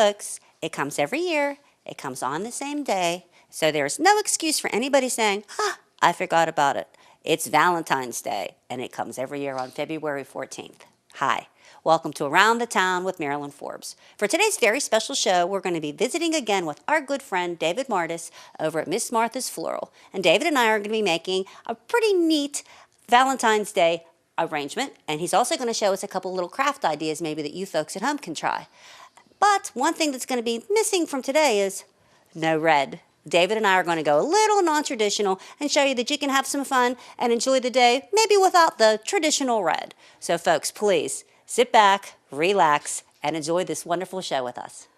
folks, it comes every year. It comes on the same day. So there's no excuse for anybody saying, I forgot about it. It's Valentine's Day, and it comes every year on February 14th. Hi. Welcome to Around the Town with Marilyn Forbes. For today's very special show, we're going to be visiting again with our good friend David Martis over at Miss Martha's Floral. And David and I are going to be making a pretty neat Valentine's Day arrangement, and he's also going to show us a couple little craft ideas maybe that you folks at home can try. But one thing that's going to be missing from today is no red. David and I are going to go a little non-traditional and show you that you can have some fun and enjoy the day maybe without the traditional red. So folks, please sit back, relax, and enjoy this wonderful show with us.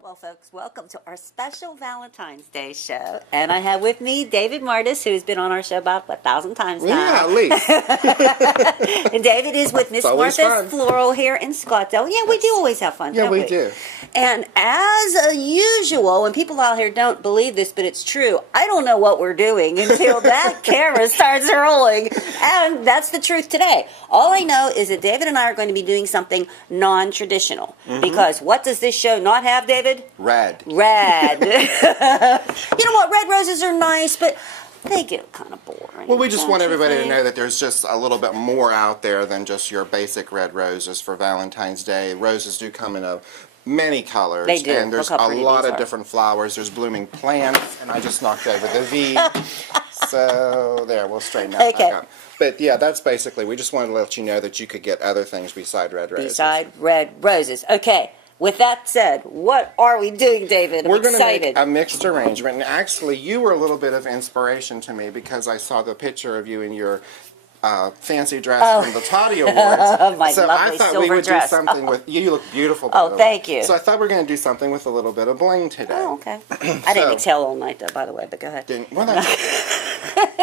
Well, folks, welcome to our special Valentine's Day show. And I have with me David Martis, who's been on our show about 1,000 times now. Yeah, at least. And David is with Miss Martha's Floral here in Scottsdale. Yeah, we do always have fun. Yeah, we do. And as usual, and people out here don't believe this, but it's true, I don't know what we're doing until that camera starts rolling. And that's the truth today. All I know is that David and I are going to be doing something non-traditional. Because what does this show not have, David? Red. Red. You know what? Red roses are nice, but they get kind of boring. Well, we just want everybody to know that there's just a little bit more out there than just your basic red roses for Valentine's Day. Roses do come in many colors. They do. And there's a lot of different flowers. There's blooming plants, and I just knocked over the V. So there, we'll straighten that back up. But yeah, that's basically, we just wanted to let you know that you could get other things beside red roses. Beside red roses. Okay. With that said, what are we doing, David? We're going to make a mixed arrangement. And actually, you were a little bit of inspiration to me because I saw the picture of you in your fancy dress from the Toddy Awards. My so lovely I thought silver we would dress. do something with you. Look beautiful. Oh, thank you. So I thought we were going to do something with a little bit of bling today. Oh, okay. I didn't exhale all night, though, by the way, but go ahead.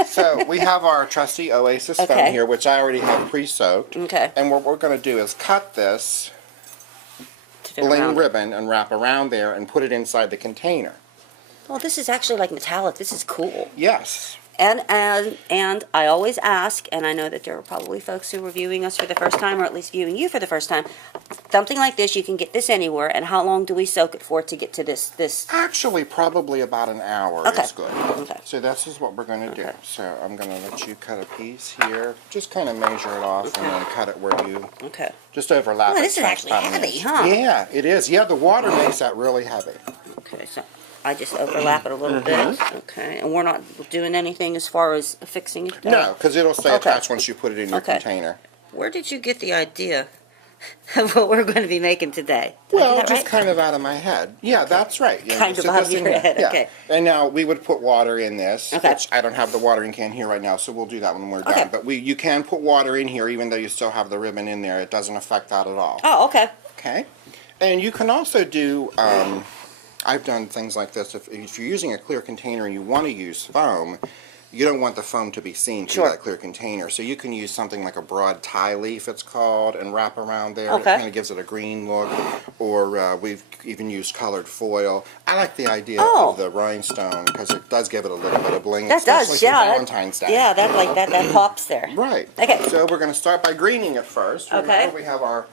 So we have our trusty Oasis foam here, which I already have pre-soaked. Okay. And what we're going to do is cut this bling ribbon and wrap around there and put it inside the container. Well, this is actually like metallic. This is cool. Yes. And I always ask, and I know that there are probably folks who are viewing us for the first time, or at least viewing you for the first time. Something like this, you can get this anywhere. And how long do we soak it for to get to this? Actually, probably about an hour is good. Okay. So this is what we're going to do. So I'm going to let you cut a piece here. Just kind of measure it off and then cut it where you just overlap it. This is actually heavy, huh? Yeah, it is. Yeah, the water makes that really heavy. Okay, so I just overlap it a little bit. Okay, and we're not doing anything as far as fixing it? No, because it'll stay attached once you put it in your container. Where did you get the idea of what we're going to be making today? Well, just kind of out of my head. Yeah, that's right. Kind of out of your head, okay. And now we would put water in this, which I don't have the watering can here right now, so we'll do that when we're done. But you can put water in here even though you still have the ribbon in there. It doesn't affect that at all. Oh, okay. Okay. And you can also do... I've done things like this. If you're using a clear container and you want to use foam, you don't want the foam to be seen through that clear container. So you can use something like a broad tie leaf, it's called, and wrap around there. It kind of gives it a green look. Or we've even used colored foil. I like the idea of the rhinestone because it does give it a little bit of bling. That does, yeah. Valentine's Day. Yeah, that pops there. Right. Okay. So we're going to start by greening it first. Okay. We have our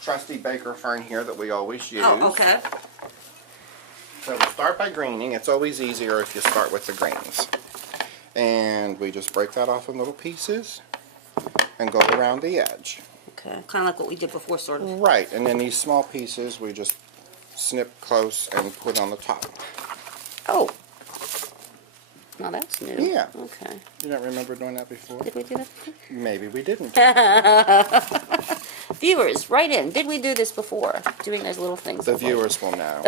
trusty baker fern here that we always use. Oh, okay. So we'll start by greening. It's always easier if you start with the greens. And we just break that off in little pieces and go around the edge. Okay, kind of like what we did before, sort of. Right, and then these small pieces we just snip close and put on the top. Oh. Now that's new. Yeah. Okay. You don't remember doing that before? Did we do that before? Maybe we didn't. Viewers, write in. Did we do this before? Doing those little things. The viewers will know.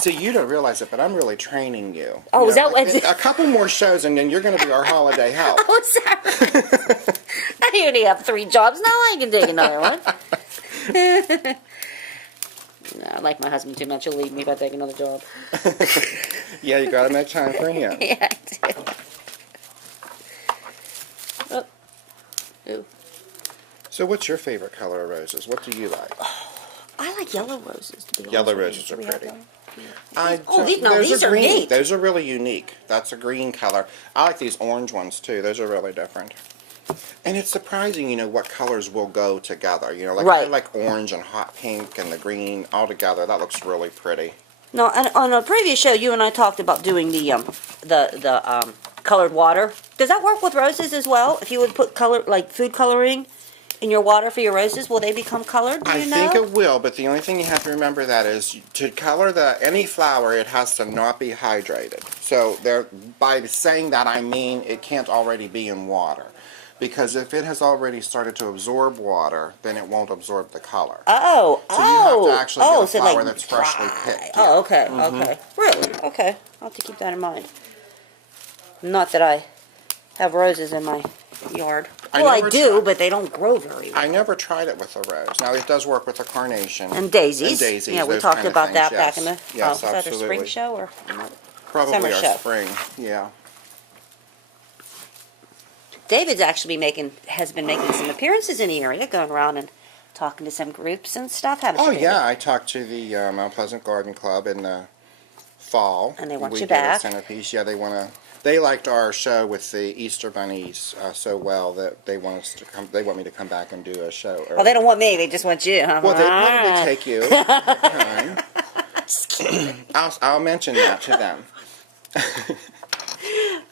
So you don't realize it, but I'm really training you. Oh, is that what? A couple more shows, and then you're going to be our holiday help. Oh, sorry. I already have 3 jobs. Now I can take another one. No, I like my husband too much. He'll leave me if I take another job. Yeah, you got to make time for him. Yeah, I do. Oh. Ooh. So what's your favorite color of roses? What do you like? I like yellow roses, to be honest. Yellow roses are pretty. These are green. neat. Those are really unique. That's a green color. I like these orange ones too. Those are really different. And it's surprising, what colors will go together. Like I Right. like orange and hot pink and the green all together. That looks really pretty. No, and on a previous show, you and I talked about doing the colored water. Does that work with roses as well? If you would put color, like food coloring, in your water for your roses, will they become colored? Do I you think know? it will, but the only thing you have to remember that is to color any flower, it has to not be hydrated. So by saying that, I mean it can't already be in water. Because if it has already started to absorb water, then it won't absorb the color. Oh, So you have to actually get a flower like that's freshly dry. picked. Oh, okay, okay. Really? Okay. I'll have to keep that in mind. Not that I have roses in my yard. Well, I do, but they don't grow very well. I never tried it with a rose. Now, it does work with a carnation. And daisies. And daisies. Yeah, we those talked kind of about things, that back in the... Yes, was that a absolutely. spring show or... Probably summer our show. spring, yeah. David's actually has been making some appearances in the area, going around and talking to some groups and stuff. Haven't you, Oh, David? yeah, I talked to the Mount Pleasant Garden Club in the fall. And they want we you did back. A centerpiece. Yeah, they liked our show with the Easter bunnies so well that they want us to come. They want me to come back and do a show. Oh, they don't want me. They just want you. Huh? Well, they'd probably take you. I'll mention that to them.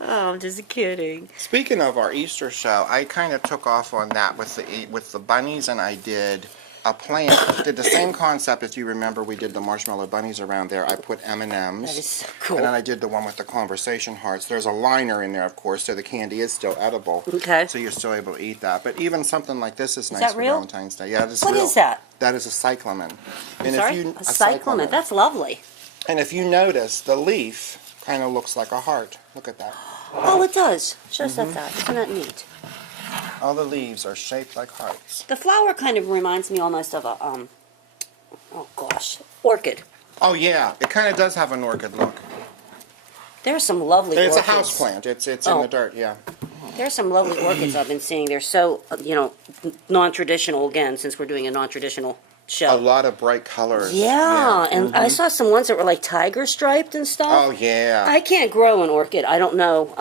Oh, I'm just kidding. Speaking of our Easter show, I kind of took off on that with the bunnies, and I did a plant. Did the same concept. If you remember, we did the marshmallow bunnies around there. I put M&Ms. That is so cool. And then I did the one with the conversation hearts. There's a liner in there, of course, so the candy is still edible. Okay. So you're still able to eat that. But even something like this is nice that for real? Valentine's Day. Yeah, it is What real. is that? That is a cyclamen. And Sorry? A cyclamen. That's lovely. And if you notice, the leaf kind of looks like a heart. Look at that. Oh, it does. Show us that. Isn't that neat? All the leaves are shaped like hearts. The flower kind of reminds me almost of a, oh gosh, orchid. Oh, yeah. It kind of does have an orchid look. There's some lovely It's orchids. a house plant. It's in the dirt, yeah. There's some lovely orchids I've been seeing. They're so, non-traditional again, since we're doing a non-traditional show. A lot of bright colors. Yeah, and I saw some ones that were like tiger striped and stuff. Oh, yeah. I can't grow an orchid. I don't know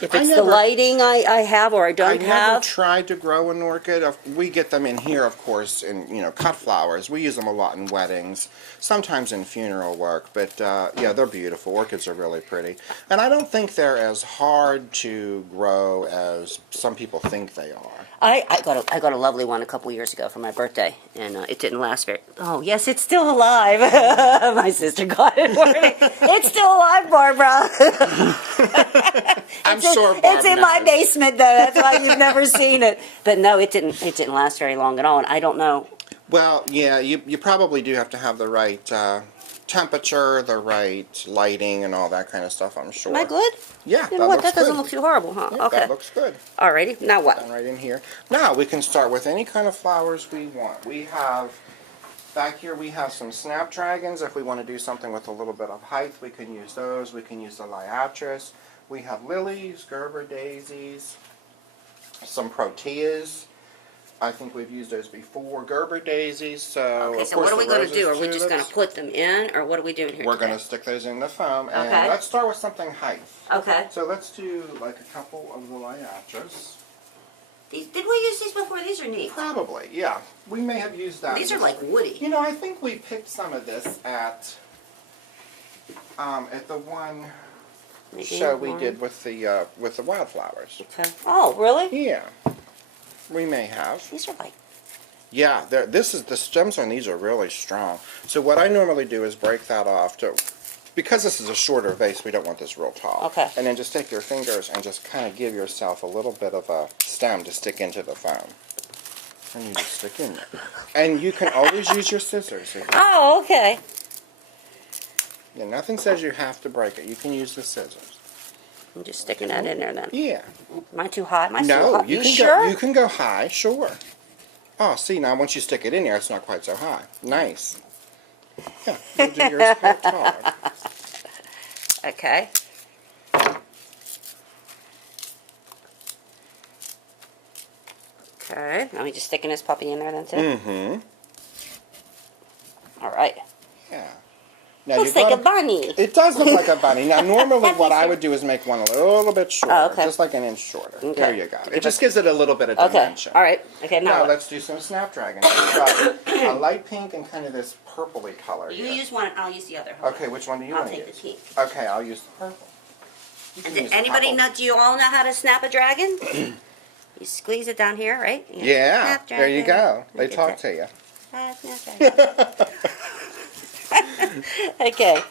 if it's the never- lighting I have or I I don't never have. tried to grow an orchid. We get them in here, of course, in cut flowers. We use them a lot in weddings, sometimes in funeral work. But yeah, they're beautiful. Orchids are really pretty, and I don't think they're as hard to grow as some people think they are. I got a lovely one a couple years ago for my birthday, and it didn't last very. Oh yes, it's still alive. My sister got it for me. It's still alive, Barbara. I'm sure Barb It's in my knows. basement though. That's why you've never seen it. But no, it didn't. It didn't last very long at all, and I don't know. Well, yeah, you probably do have to have the right temperature, the right lighting, and all that kind of stuff, I'm sure. Am I good? Yeah, You know what? looks That doesn't good. look too horrible, huh? Yeah, Okay. that looks good. Alrighty. Now what? Done right in here. Now we can start with any kind of flowers we want. We have, back here we have some snapdragons. If we want to do something with a little bit of height, we can use those. We can use the liatris. We have lilies, Gerber daisies, some proteas. I think we've used those before. Gerber daisies. So Okay, of so course what are we the going to roses, do? Are we just going to tulips. put them in, or what are we doing here We're today? going to stick those in the foam. And Okay. let's start with something height. Okay. So let's do like a couple of the liatris. Did we use these before? These are neat. Probably, yeah. We may have used that. These are like woody. You know, I think we picked some of this at the one show we did with the wildflowers. Okay. Oh, really? Yeah, we may have. These are like. Yeah, the stems on these are really strong. So what I normally do is break that off because this is a shorter vase, we don't want this real tall. Okay. And then just take your fingers and just kind of give yourself a little bit of a stem to stick into the foam. And you just stick in there. And you can always use your scissors. Oh, okay. Yeah, nothing says you have to break it. You can use the scissors. I'm just sticking that in there then. Yeah. Am I too high? Am I too No, high? you can sure? you can go high, sure. Oh, see, now once you stick it in there, it's not quite so high. Nice. Yeah, you'll do yours a bit taller. Okay. Okay. Now we just sticking this puppy in there then too? Mm-hmm. All right. Yeah. Now Looks you're like a gonna- bunny. It does look like a bunny. Now, normally what I would do is make one a little bit shorter, Oh, okay. just like an inch shorter. Okay. There you go. It just gives it a little bit of Okay. dimension. All right. Okay. Now Now what? let's do some snapdragons. We've got a light pink and kind of this purpley color You here. use one, and I'll use the other. Hold Okay, which one do you I'll want to take use? the pink. Okay, I'll use the purple. You can on. use the Anybody purple. know? Do you all know how to snap a dragon? You squeeze it down here, right? Yeah, Snap there you dragon. go. They Look at talk that. to you. Ah, snap dragon. Okay.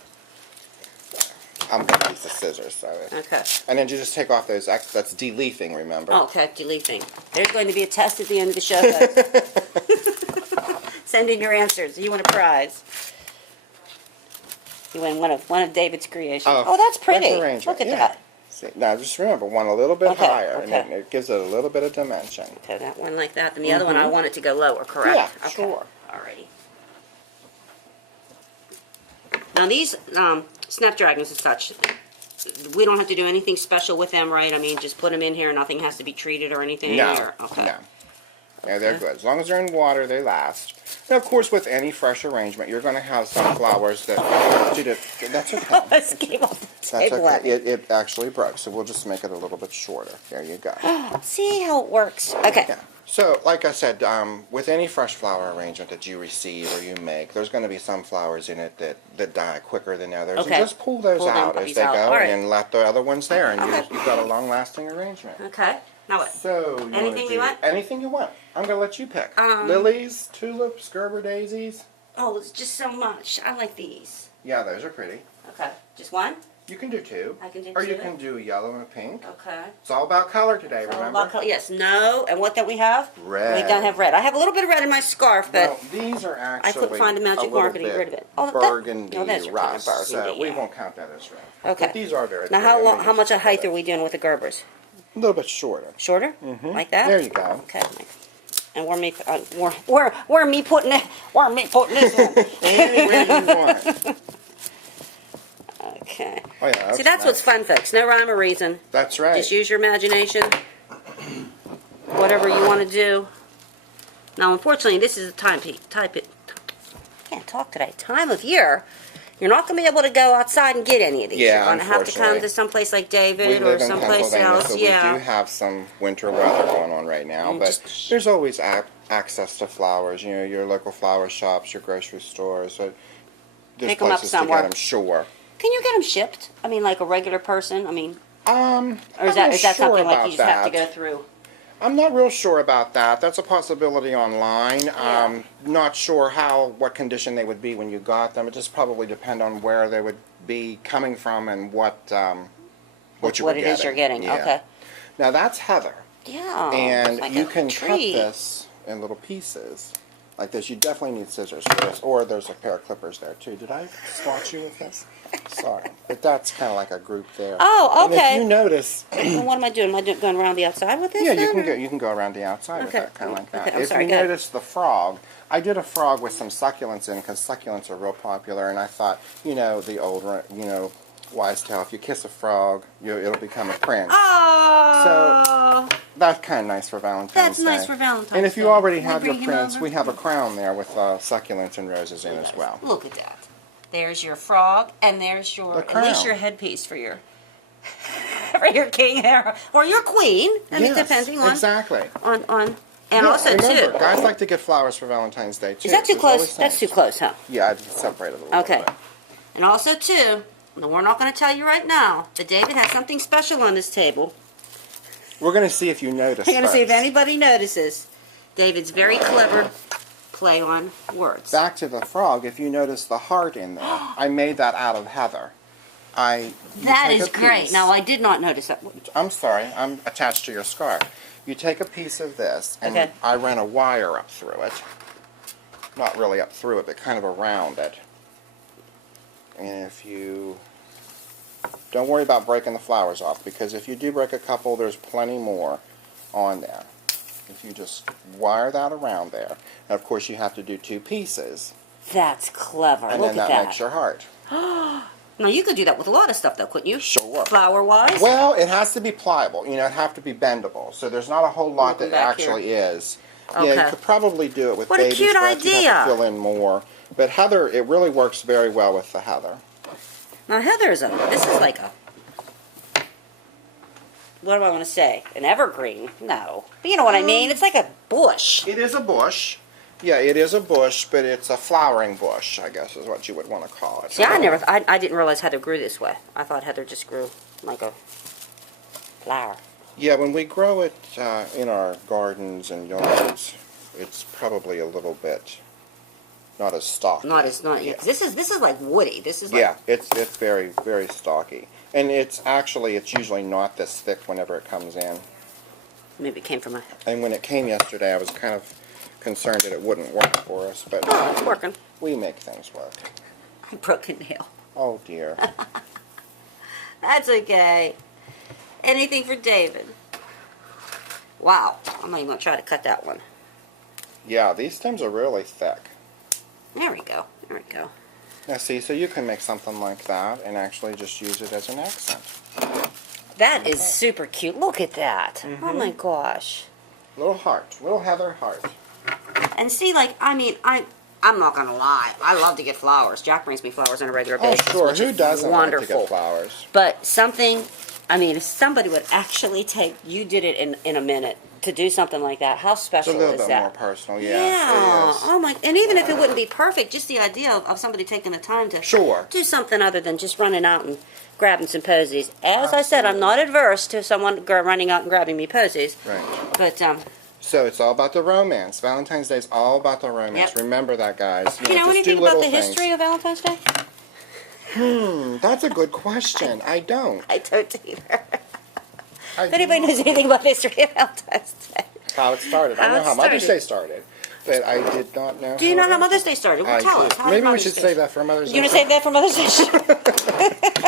I'm going to use the scissors. So. Okay. And then you just take off those, that's deleafing, remember? Oh, okay. Deleting. There's going to be a test at the end of the show, guys. Send in your answers. You win a prize. You win one of David's creations. Oh, that's pretty. arrangement, Look at yeah. that. See, now just remember, one a little bit Okay, higher, and okay. it gives it a little bit of dimension. Okay, that one like that. And the other one, I want it to go lower, correct? Yeah, Okay. sure. Alrighty. Now these snapdragons and such, we don't have to do anything special with them, right? I mean, just put them in here. Nothing has to be treated or anything. No, or, okay. no. Yeah, they're Okay. good. As long as they're in water, they last. Now, of course, with any fresh arrangement, you're going to have some flowers that... That's okay. This came off the That's table. okay. It actually broke, so we'll just make it a little bit shorter. There you go. See how it works. Okay. Yeah. So, like I said, with any fresh flower arrangement that you receive or you make, there's going to be some flowers in it that die quicker than others. Okay. And just pull those Pull them out as puppies they out. go, All right. and let the other ones there, and Okay. you've got a long-lasting arrangement. Okay. Now what? So, you Anything wanna you do want? Anything you want. I'm going to let you pick. Lilies, tulips, Gerber daisies. Oh, it's just so much. I like these. Yeah, those are pretty. Okay. Just one? You can do two. I can do Or you two? can do a yellow and a pink. Okay. It's all about color today, All remember? about color. Yes. No. And what don't we have? Red. We don't have red. I have a little bit of red in my scarf, but Well, these are I actually couldn't find a magic little marker to get bit rid of it. Oh, that- burgundy no, those are kind of rust, so burgundy, we yeah. won't count that as red. Okay. But these are very now pretty. how I'm long? gonna How use much a of height bit. are we doing with the Gerbers? A little bit shorter. Shorter? Like that? There you go. Okay. And where me putting it? Where me putting this one? Anywhere you want. Okay. Oh yeah. See, that's what's fun, folks. No rhyme or reason. That's right. Just use your imagination. Whatever you want to do. Now, unfortunately, this is the can't talk today. Time of year. You're not going to be able to go outside and get any of these. Yeah, You're going to have to come unfortunately. to someplace like we David or live in someplace Pennsylvania, else. so Yeah. we do have some winter weather going on right now, And but just- there's always access to flowers. You know, your local flower shops, your grocery stores. So there's Pick 'em up places to somewhere. get them. Sure. Can you get them shipped? I mean, like a regular person? I mean, or I'm is not that sure something like about you just have to that. go through? I'm not real sure about that. That's a possibility online. Yeah. Not sure what condition they would be when you got them. It just probably depend on where they would be coming from and what you were What it is you're getting. Yeah. Okay. Now that's heather, Yeah. and like you a can tree. cut this in little pieces like this. You definitely need scissors for this, or there's a pair of clippers there too. Did I swatch you with this? Sorry, but that's kind of like a group there. Oh, And okay. if you notice. Well, what am I doing? Am I going around the outside with this? Yeah, then, or- you can go around the outside with Okay. that, kind of like that. Okay, I'm If sorry, you go ahead. notice the frog, I did a frog with some succulents in because succulents are real popular, and I thought, the old, wise tale, if you kiss a frog, it'll become a prince. Oh. That's kind of nice for Valentine's That's Day. nice for Valentine's And if you Day. already Can we have your bring him prince, over? we have a crown there with succulents and roses in as well. Look at that. There's your frog, and there's your The at least crown. your headpiece for your for your king or your queen. I mean, Yes, depending on exactly. and Yeah, also remember, too. guys like to get flowers for Valentine's Day too. Is that too There's close? always That's too things. close, huh? Yeah, I'd separate it a little Okay. bit. And also too, we're not going to tell you right now, but David has something special on this table. We're going to see if you notice. We're going to see if first. anybody notices. David's very clever play on words. Back to the frog, if you notice the heart in there, I made that out of heather. You That take is a great. piece- Now I did not notice that. I'm sorry, I'm attached to your scarf. You take a piece of this, and Okay. I ran a wire up through it. Not really up through it, but kind of around it. And if you... Don't worry about breaking the flowers off, because if you do break a couple, there's plenty more on there. If you just wire that around there. And of course you have to do two pieces. That's clever. And Look then at that that. makes your heart. Now you could do that with a lot of stuff, though, couldn't you? Sure. Flower-wise. Well, it has to be pliable. It have to be bendable. So there's not a whole lot Looking that back here. actually is. Okay. Yeah, you could probably do it with What a baby cute sweat. You have idea. to fill in more. But heather, it really works very well with the heather. Now heather's this is like a, what do I want to say? An evergreen? No. But you know what I mean? It's like a bush. It is a bush. Yeah, it is a bush, but it's a flowering bush, I guess is what you would want to call it. See, I didn't realize heather grew this way. I thought heather just grew like a flower. Yeah, when we grow it in our gardens and yards, it's probably a little bit not as stocky. Yeah. 'Cause this is like woody. This is like, Yeah, it's very, very stocky. And it's usually not this thick whenever it comes in. maybe it came from a, And when it came yesterday, I was kind of concerned that it wouldn't work for us, but oh, it's working. we make things work. I broke a nail. Oh dear. That's okay. Anything for David. Wow. I'm not even going to try to cut that one. Yeah, these stems are really thick. There we go. There we go. Now see, so you can make something like that and actually just use it as an accent. That is super cute. Look at that. Oh my gosh. Little heart, little heather heart. And see, like, I mean, I'm not gonna lie. I love to get flowers. Jack brings me flowers on a regular Oh basis. sure, which who is doesn't wonderful. like to get flowers? But something, I mean, if somebody would actually take, you did it in a minute, to do something like that, how It's a special little is bit that? more personal, Yeah. yeah. It is. Oh my! And even if it wouldn't be perfect, just the idea of somebody taking the time to Sure. do something other than just running out and grabbing some posies. As I said, I'm not adverse to someone running out and grabbing me posies. Right. But So it's all about the romance. Valentine's Day is all about the romance. Yep. Remember that, guys. do you know just anything do about little the things. history of Valentine's Day? That's a good question. I don't. I don't either. I If anybody do knows not. anything about the history of Valentine's Day, How it started. I How know it how Mother's started. Day started, but I did not know. do you know it how ended. Mother's Day started? Well, I tell do. us. How did Maybe we Mother's should Day save that for Mother's Day. You gonna save that for Mother's Day?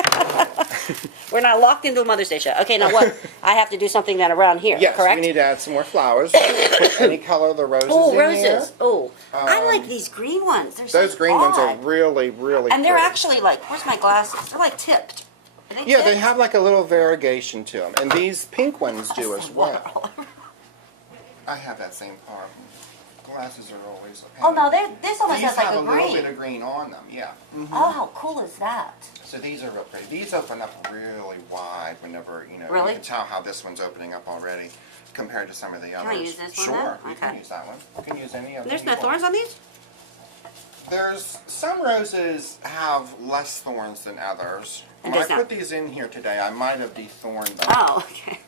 We're not locked into a Mother's Day show. Okay, now what? I have to do something then around here, Yes, correct? we need to add some more flowers. Put any color of the roses Oh, in roses. here. Oh, I like these green ones. They're Those so green ones are odd. really, really And they're pretty. actually like, where's my glasses? They're like tipped. Are they Yeah, they tipped? have like a little variegation to them. And these pink ones do as well. I have that same problem. Glasses are always a pain. Oh no, this almost These has like have a a little bit green. of green on them, yeah. Oh, how cool is that? So these are real pretty. These open up really wide whenever, Really? you can tell how this one's opening up already compared to some of the others. I use this one Sure, then? you can Okay. use that one. You can use any of them. There's you no want. thorns on these? There's some roses have less thorns than others. And When I does not. put these in here today, I might have dethorned them. Oh, okay.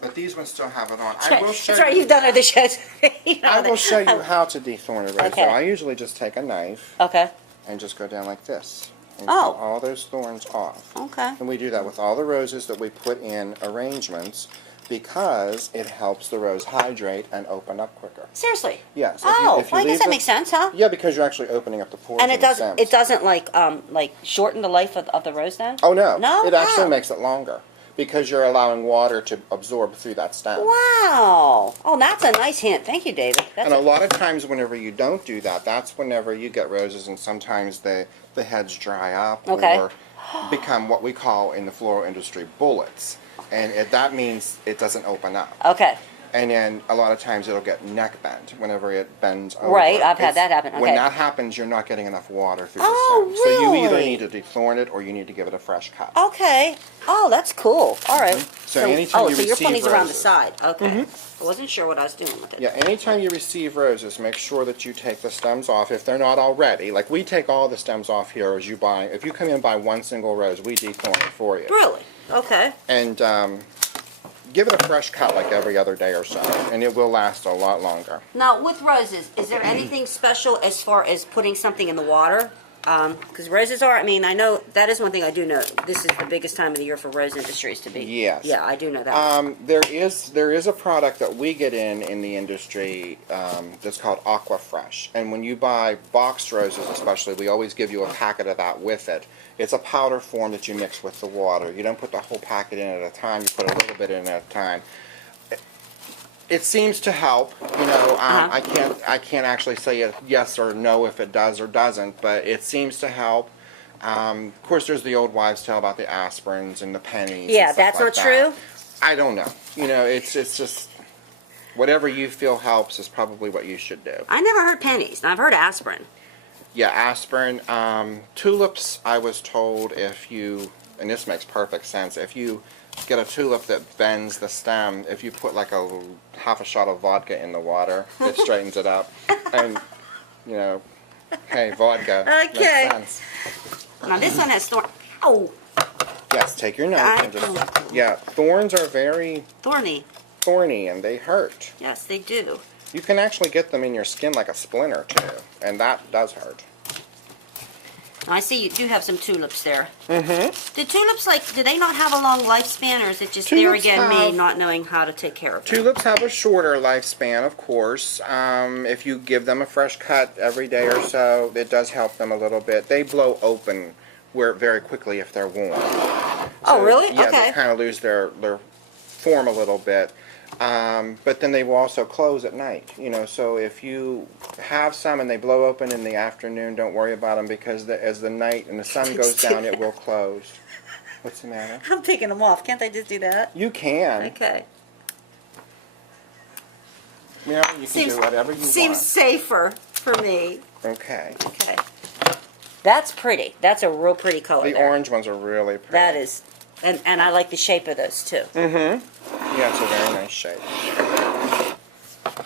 But these ones still have it on. That's I right. will show That's right. you. You've done other shows. You know I will that. show you how to dethorn a rose. Okay. So I usually just take a knife Okay. and just go down like this and Oh. pull all those thorns off. Okay. And we do that with all the roses that we put in arrangements because it helps the rose hydrate and open up quicker. Seriously. Yes. Oh, well, I guess that makes sense, huh? Yeah, because you're actually opening up the pores And in it the doesn't. stems. It doesn't like shorten the life of the rose then. Oh no. No? It actually Wow. makes it longer because you're allowing water to absorb through that stem. Wow. Oh, that's a nice hint. Thank you, David. That's And a lot of times whenever you don't do that, that's whenever you get roses and sometimes the heads dry up Okay. or become what we call in the floral industry bullets. And that means it doesn't open up. okay. And then a lot of times it'll get neck bent whenever it bends over. Right, I've had that happen, When okay. that happens, you're not getting enough water through Oh, the stem. So you either really? need to dethorn it or you need to give it a fresh cut. Okay. Oh, that's cool. All right. So anytime oh, you so you're putting receive these around the roses- side. Okay. I wasn't sure what I was doing with it. Yeah, anytime you receive roses, make sure that you take the stems off if they're not already. Like we take all the stems off here as you buy. If you come in and buy one single rose, we dethorn it for you. Really? Okay. And give it a fresh cut like every other day or so, and it will last a lot longer. Now, with roses, is there anything special as far as putting something in the water? Because roses are, I mean, I know that is one thing I do know. This is the biggest time of the year for rose industries to be. Yes. Yeah, I do know that. There is a product that we get in the industry that's called Aqua Fresh, and when you buy boxed roses, especially, we always give you a packet of that with it. It's a powder form that you mix with the water. You don't put the whole packet in at a time. You put a little bit in at a time. It seems to help. You know, I can't actually say yes or no if it does or doesn't, but it seems to help. Of course, there's the old wives' tale about the aspirins and the pennies. Yeah, and stuff that's like not that. true? I don't know. You know, it's just Whatever you feel helps is probably what you should do. I never heard pennies. I've heard aspirin. Yeah, aspirin. Tulips, I was told if you, and this makes perfect sense, if you get a tulip that bends the stem, if you put like half a shot of vodka in the water, it straightens it up. And, you know, hey, vodka. Okay. Makes sense. Now this one has thorn. Oh, Yes, take your knife and just, yeah, thorns are very thorny. thorny and they hurt. Yes, they do. You can actually get them in your skin like a splinter too, and that does hurt. Now, I see you do have some tulips there. Mm-hmm. Do tulips, do they not have a long lifespan, or is it just there Tulips again me have- not knowing how to take care of them? Tulips have a shorter lifespan, of course. If you give them a fresh cut every day or so, it does help them a little bit. They blow open very quickly if they're warm. Oh, really? Yeah, Okay. they kind of lose their form a little bit. But then they will also close at night, you know, so if you have some and they blow open in the afternoon, don't worry about them because as the night and the sun goes down, it will close. What's the matter? I'm taking them off. Can't I just do that? You can. Okay. You know, you can do whatever you Seems want. safer for me. Okay. Okay. That's pretty. That's a real pretty color The there. orange ones are really pretty. That is, and I like the shape of those too. Mm-hmm. Yeah, it's a very nice shape.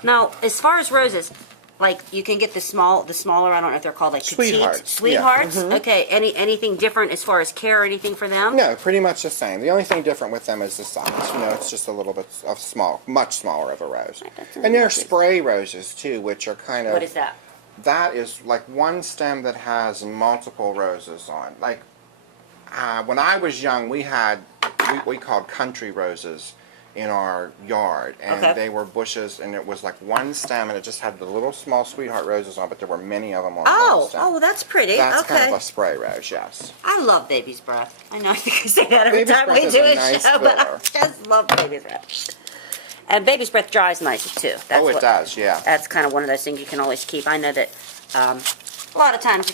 Now, as far as roses, you can get the smaller. I don't know if they're called petite Sweethearts. Sweethearts. Yeah. Okay. Anything different as far as care or anything for them? No, pretty much the same. The only thing different with them is the size. You know, it's just a little bit of much smaller of a rose. And there are spray roses too, which are kind of. What is that? That is like one stem that has multiple roses on. When I was young, we called country roses in our yard, and Okay. they were bushes, and it was like one stem, and it just had the little small sweetheart roses on, but there were many of them on one stem. Oh, that's pretty. That's okay. kind of a spray rose, yes. I love baby's breath. I know I think I say that every Baby's time breath we is do a a nice show, but I filler. just love baby's breath. And baby's breath dries nicer too. That's It does, yeah. That's kind of one of those things you can always keep. I know that a lot of times,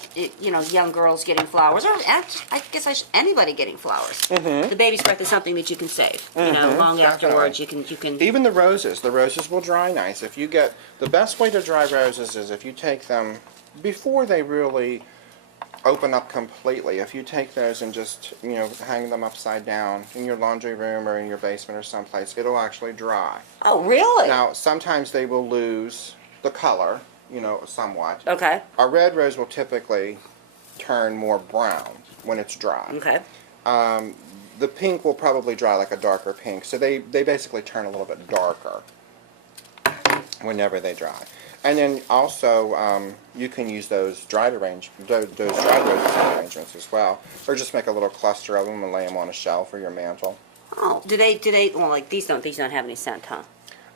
young girls getting flowers, or I guess anybody getting flowers. The baby's breath is something that you can save. You know, long afterwards, you can. Even the roses will dry nice. The best way to dry roses is if you take them before they really open up completely. If you take those and just, hang them upside down in your laundry room or in your basement or someplace, it'll actually dry. Oh, really? Now, sometimes they will lose the color, somewhat. Okay. A red rose will typically turn more brown when it's dry. Okay. The pink will probably dry like a darker pink, so they basically turn a little bit darker whenever they dry. And then also, you can use those dried roses in arrangements as well, or just make a little cluster of them and lay them on a shelf or your mantle. Oh, do they? Well, these don't have any scent, huh?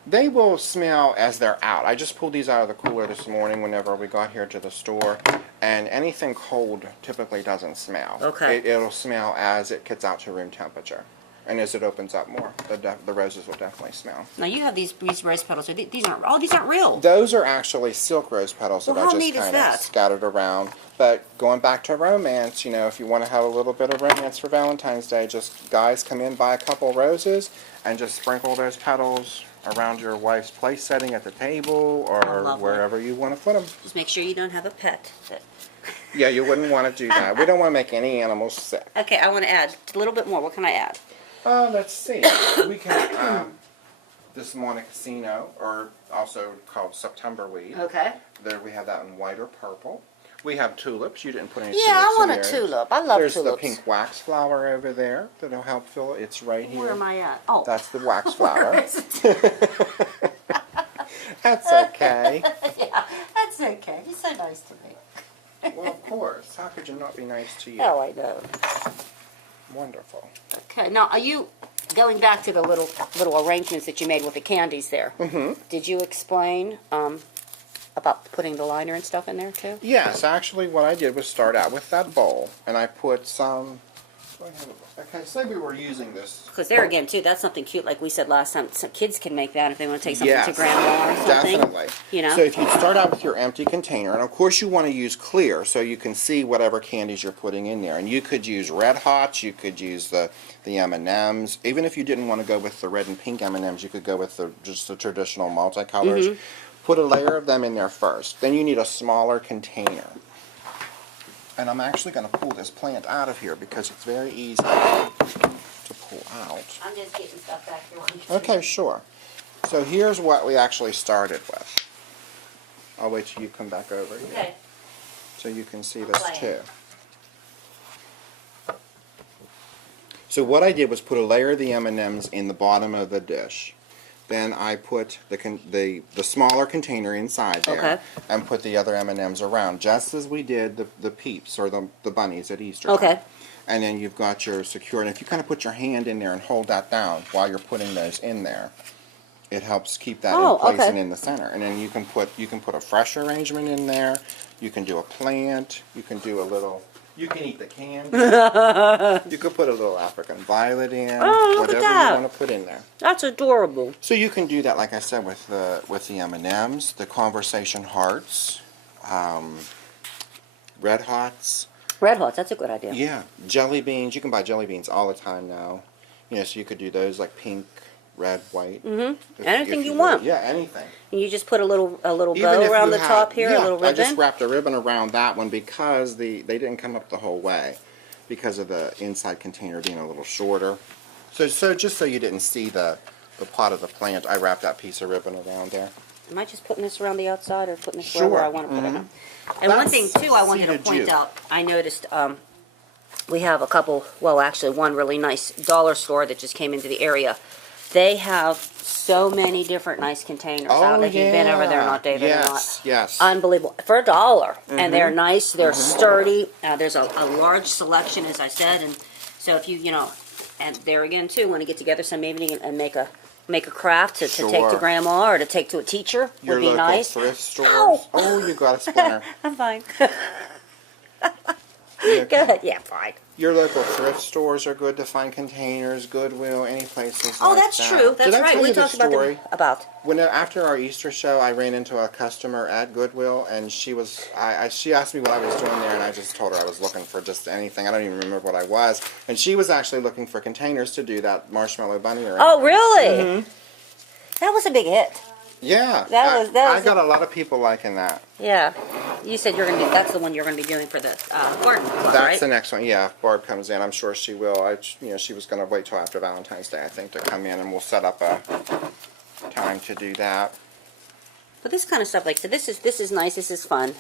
They will smell as they're out. I just pulled these out of the cooler this morning whenever we got here to the store, and anything cold typically doesn't smell. Okay. It'll smell as it gets out to room temperature. And as it opens up more, the roses will definitely smell. Now you have these rose petals. These aren't real. Those are actually silk rose petals Well, that how I just neat is kind of that? scattered around. But going back to romance, if you want to have a little bit of romance for Valentine's Day, just guys come in, buy a couple roses, and just sprinkle those petals around your wife's place setting at the table or lovely. wherever you want to put them. Just make sure you don't have a pet. Yeah, you wouldn't want to do that. We don't want to make any animals sick. Okay, I want to add a little bit more. What can I add? Let's see. We can, this Montecasino, or also called September weed. Okay. There we have that in white or purple. We have tulips. You didn't put any Yeah, I tulips in want a yours. tulip. I love There's tulips. the pink wax flower over there that'll help fill it. It's right here. Where am I at? Oh. That's the wax flower. Where is it? That's okay. Yeah, that's okay. He's so nice to me. Well, of course. How could you not be nice to you? Oh, I know. Wonderful. Okay, now are you going back to the little arrangements that you made with the candies there? Mm-hmm. Did you explain about putting the liner and stuff in there too? Yes, actually what I did was start out with that bowl, and I put some So I have okay, say we were using this. Because there again, too, that's something cute. Like we said last time, some kids can make that if they want to take something Yes, to grandma or something. definitely. You know? So if you start out with your empty container, and of course you want to use clear so you can see whatever candies you're putting in there. And you could use Red Hots, you could use the M&Ms. Even if you didn't want to go with the red and pink M&Ms, you could go with just the traditional multicolors. Mm-hmm. Put a layer of them in there first. Then you need a smaller container. And I'm actually going to pull this plant out of here because it's very easy to pull out. I'm just getting stuff back here. Okay, sure. So here's what we actually started with. I'll wait till you come back over here. Okay. So you can see this too. So what I did was put a layer of the M&Ms in the bottom of the dish. Then I put the smaller container inside there, Okay. and put the other M&Ms around, just as we did the Peeps or the bunnies at Easter. Okay. And then you've got your secure. And if you kind of put your hand in there and hold that down while you're putting those in there, it helps keep that in place and in the center. And then you can put a fresh arrangement in there. You can do a plant. You can do a little. You can eat the candy. You could put a little African violet in. Oh, look at whatever that. you want to put in there. That's adorable. So you can do that, like I said, with the M&Ms, the conversation hearts, Red Hots. Red Hots, that's a good idea. Yeah, jelly beans. You can buy jelly beans all the time now. You know, so you could do those like pink, red, white. Mm-hmm. Anything you want. Yeah, anything. And you just put a little Even bow if around you the have- top here, yeah, a little ribbon. I just wrapped a ribbon around that one because they didn't come up the whole way because of the inside container being a little shorter. So just so you didn't see the pot of the plant, I wrapped that piece of ribbon around there. Am I just putting this around the outside or putting this Sure. wherever I want to put it? And one thing, too, I wanted to seeded point juke. out, I noticed we have a couple, well, actually one really nice dollar store that just came into the area. They have so many different nice containers. I don't know if you've been over there or not, David, or not. Yes. Unbelievable. For $1. And they're nice, they're sturdy. There's a large selection, as I said. And so if you know, and there again, too, want to get together some evening and make a craft to take to Sure. grandma or to take to a teacher Your would be local nice. thrift stores. Ow! Oh, you got a splinter. I'm fine. You Go ahead. Yeah, fine. Your local thrift stores are good to find containers, Goodwill, any places Oh, like that's that. true. That's Did I right. tell We you the talked about story? them. After our Easter show, I ran into a customer at Goodwill, and she asked me what I was doing there, and I just told her I was looking for just anything. I don't even remember what I was. And she was actually looking for containers to do that marshmallow bunny around. Oh, really? That was a big hit. Yeah. That was I got a lot of people liking that. Yeah. You said you're going to be, that's the one you're going to be doing for the garden club, That's right? the next one. Yeah, if Barb comes in, I'm sure she will. She was going to wait till after Valentine's Day, I think, to come in, and we'll set up a time to do that. But this kind of stuff, like, so this is nice. This is fun.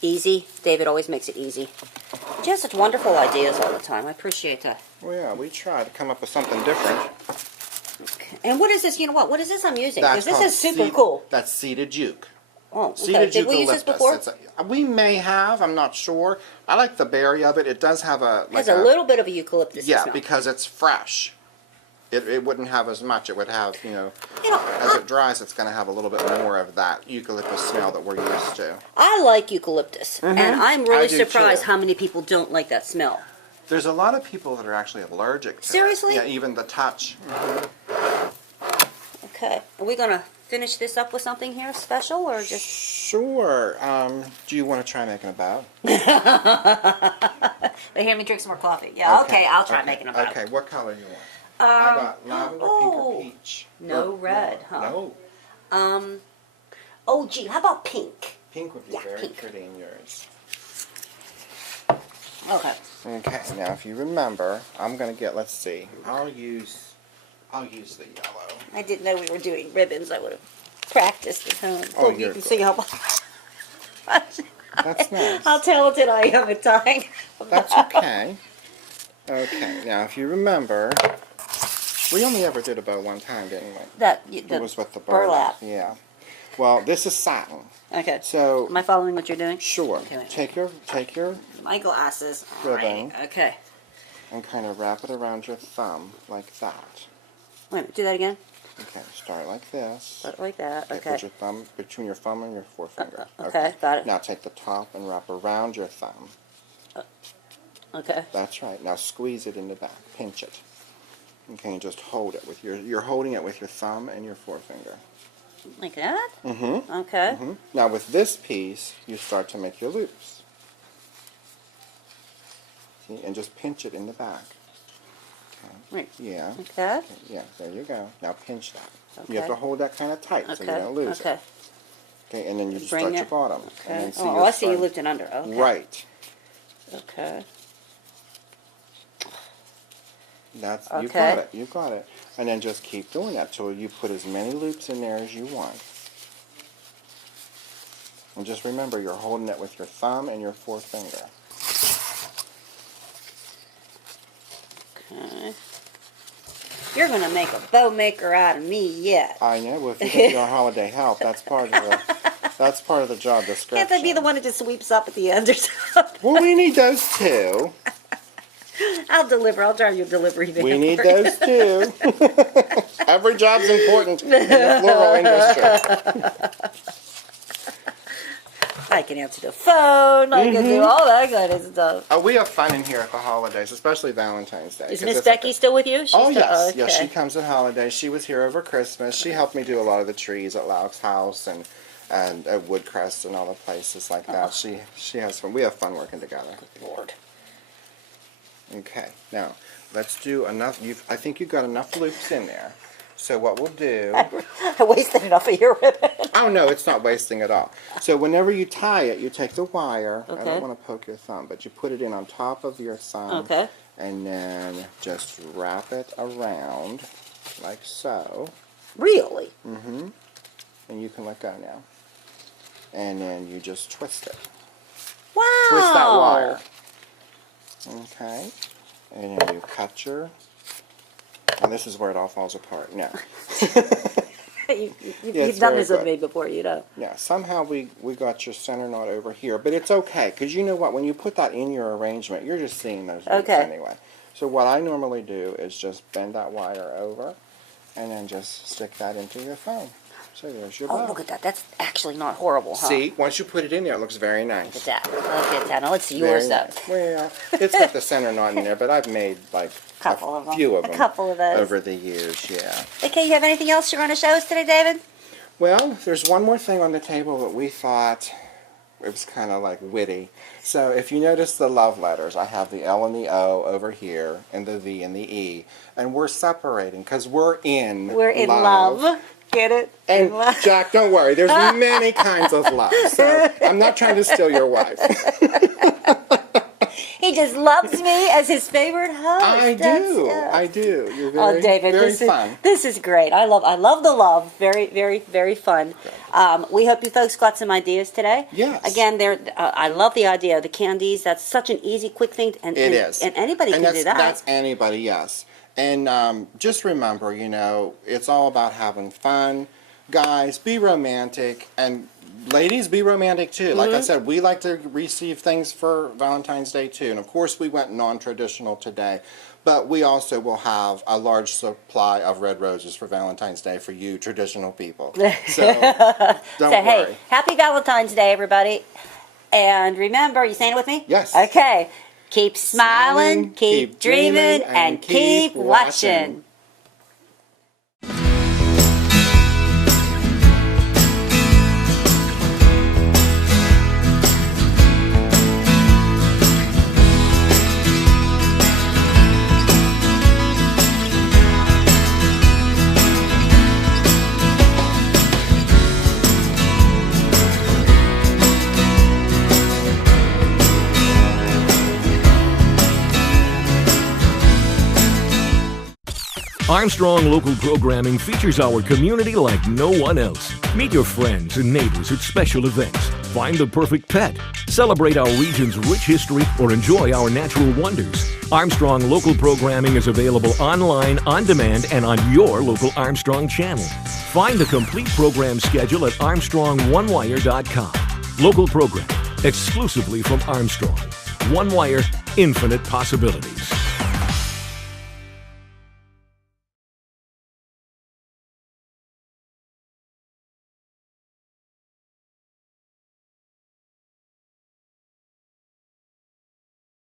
Easy. David always makes it easy. She has such wonderful ideas all the time. I appreciate that. Well, yeah, we try to come up with something different. Okay. And what is this? You know what? What is this I'm using? Because this called is super cool. That's seeded juke. Oh, okay. Seeded Did we use this eucalyptus. before? We may have. I'm not sure. I like the berry of it. It does have a It has a little bit of a eucalyptus yeah, smell. because it's fresh. It wouldn't have as much. It would have, You know, as it dries, it's going to have a little bit more of that eucalyptus smell that we're used to. I like eucalyptus, and I'm really I do surprised too. how many people don't like that smell. There's a lot of people that are actually allergic to Seriously? it. Yeah, even the touch. Okay. Are we going to finish this up with something here special, or just... Sure. Do you want to try making a bow? They hear me drink some more coffee. Yeah, okay, I'll try making a bow. Okay, what color you want? I got lavender, pink, or peach. No red, huh? No. Oh, gee, how about pink? Pink would be Yeah, very pink. pretty in yours. Okay. Okay, now if you remember, I'm going to get, let's see, I'll use the yellow. I didn't know we were doing ribbons. I would have practiced at home. Oh, you you're can good. see how That's nice. how talented I am at tying. That's okay. Okay, now if you remember, we only ever did a bow one time, didn't we? It was with the burlap. Yeah. Well, this is satin. Okay. So, Am I following what you're doing? sure, Okay, wait. take your My glasses. Ribbon. Alright, okay. and kind of wrap it around your thumb like that. Wait a minute, do that again. Okay, start like this. Start like that. Okay, Okay. put your thumb between your thumb and your forefinger. Okay, got it. Now take the top and wrap around your thumb. Okay. That's right. Now squeeze it in the back. Pinch it. Okay, and just hold it with you're holding it with your thumb and your forefinger. Like that? Mm-hmm. Okay. Mm-hmm. Now with this piece, you start to make your loops. See, and just pinch it in the back. Okay. Right. Yeah. Okay. Yeah, there you go. Now pinch that. Okay. You have to hold that kind of tight so you don't lose it. Okay, and then you just Bring start your it. bottom. Okay. And then see Oh, your I see you front. looped it under. Okay. Right. Okay. That's Okay. you got it. You got it. And then just keep doing that till you put as many loops in there as you want. And just remember, you're holding it with your thumb and your forefinger. Okay. You're gonna make a bow maker out of me yet. I know. Well, if you get your holiday help, that's part of the job description. Can't I be the one that just sweeps up at the end or something? Well, we need those too. I'll deliver. I'll drive you a delivery van. We need those too. Every job's important in the floral industry. I can answer the phone. I can do all that kind of stuff. Oh, we have fun in here at the holidays, especially Valentine's Day. Is 'cause Miss it's Becky still with you? She's Oh, still, yes. okay. Yes, she comes at holidays. She was here over Christmas. She helped me do a lot of the trees at Lauch's house and at Woodcrest and all the places like that. She has fun. We have fun working together. Lord. Okay, now let's do enough. I think you've got enough loops in there. So what we'll do... I wasted enough of your ribbon. Oh, no, it's not wasting at all. So whenever you tie it, you take the wire. Okay. I don't want to poke your thumb, but you put it in on top of your thumb. Okay. And then just wrap it around like so. Really? Mm-hmm. And you can let go now. And then you just twist it. Wow. Twist that wire. Okay. And then you cut your... And this is where it all falls apart. Now. You've done this with me before, you know. Yeah, somehow we got your center knot over here. But it's okay, because you know what? When you put that in your arrangement, you're just seeing those loops anyway. So what I normally do is just bend that wire over and then just stick that into your phone. So there's your bow. Oh, look at that. That's actually not horrible, huh? See, once you put it in there, it looks very nice. Look at that. Look at that. Now let's see Very yours, though. nice. Well, it's got the center knot in there, but I've made like a few of them. A couple of those. Over the years, yeah. Okay, you have anything else you're going to show us today, David? Well, there's one more thing on the table that we thought it was kind of like witty. So if you notice the love letters, I have the L and the O over here, and the V and the E, and we're separating because we're in love. Get it? And Jack, don't worry, there's many kinds of love. So I'm not trying to steal your wife. He just loves me as his favorite host. I do. You're very, David, very fun. This is great. I love the love. Very, very, very fun. We hope you folks got some ideas today. Yes. Again, I love the idea of the candies. That's such an easy, quick thing. And anybody can do that. That's anybody, yes. And just remember, it's all about having fun. Guys, be romantic. And ladies, be romantic too. Like I said, we like to receive things for Valentine's Day too. And of course, we went non-traditional today. But we also will have a large supply of red roses for Valentine's Day for you traditional people. So don't worry. Hey, happy Valentine's Day, everybody. And remember, are you saying it with me? Yes. Okay. Keep smiling, keep dreaming, and keep watching. Armstrong Local Programming features our community like no one else. Meet your friends and neighbors at special events. Find the perfect pet. Celebrate our region's rich history or enjoy our natural wonders. Armstrong Local Programming is available online, on demand, and on your local Armstrong channel. Find the complete program schedule at ArmstrongOneWire.com. Local programming exclusively from Armstrong. One Wire, infinite possibilities.